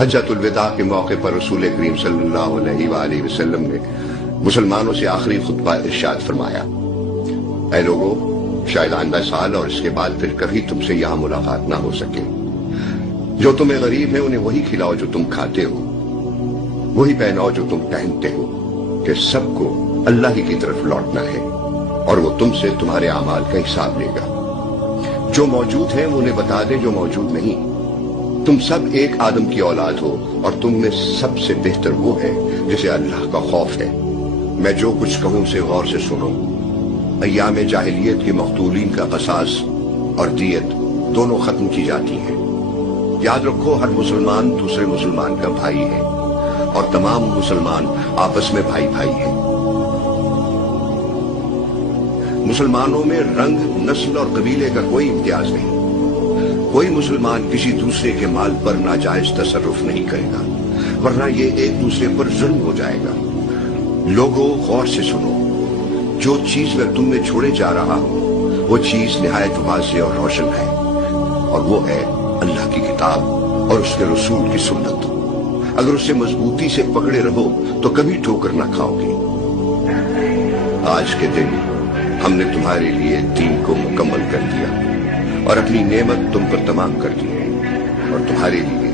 حجۃ الوداع کے موقع پر رسول کریم صلی اللہ علیہ وآلہ وسلم نے مسلمانوں سے آخری خطبہ ارشاد فرمایا، اے لوگو، شاید آئندہ سال اور اس کے بعد پھر کبھی تم سے یہاں ملاقات نہ ہو سکے۔ جو تمہیں غریب ہے انہیں وہی کھلاؤ جو تم کھاتے ہو، وہی پہناؤ جو تم پہنتے ہو، کہ سب کو اللہ ہی کی طرف لوٹنا ہے اور وہ تم سے تمہارے اعمال کا حساب لے گا۔ جو موجود ہیں وہ انہیں بتا دیں جو موجود نہیں۔ تم سب ایک آدم کی اولاد ہو اور تم میں سب سے بہتر وہ ہے جسے اللہ کا خوف ہے۔ میں جو کچھ کہوں اسے غور سے سنو۔ ایام جاہلیت کے مقتولین کا قصاص اور دیت دونوں ختم کی جاتی ہیں۔ یاد رکھو، ہر مسلمان دوسرے مسلمان کا بھائی ہے اور تمام مسلمان آپس میں بھائی بھائی ہیں۔ مسلمانوں میں رنگ، نسل اور قبیلے کا کوئی امتیاز نہیں۔ کوئی مسلمان کسی دوسرے کے مال پر ناجائز تصرف نہیں کرے گا، ورنہ یہ ایک دوسرے پر ظلم ہو جائے گا۔ لوگوں، غور سے سنو، جو چیز میں تم میں چھوڑے جا رہا ہوں وہ چیز نہایت واضح اور روشن ہے، اور وہ ہے اللہ کی کتاب اور اس کے رسول کی سنت۔ اگر اسے مضبوطی سے پکڑے رہو تو کبھی ٹھوکر نہ کھاؤ گے۔ آج کے دن ہم نے تمہارے لیے دین کو مکمل کر دیا اور اپنی نعمت تم پر تمام کر دی، اور تمہارے لیے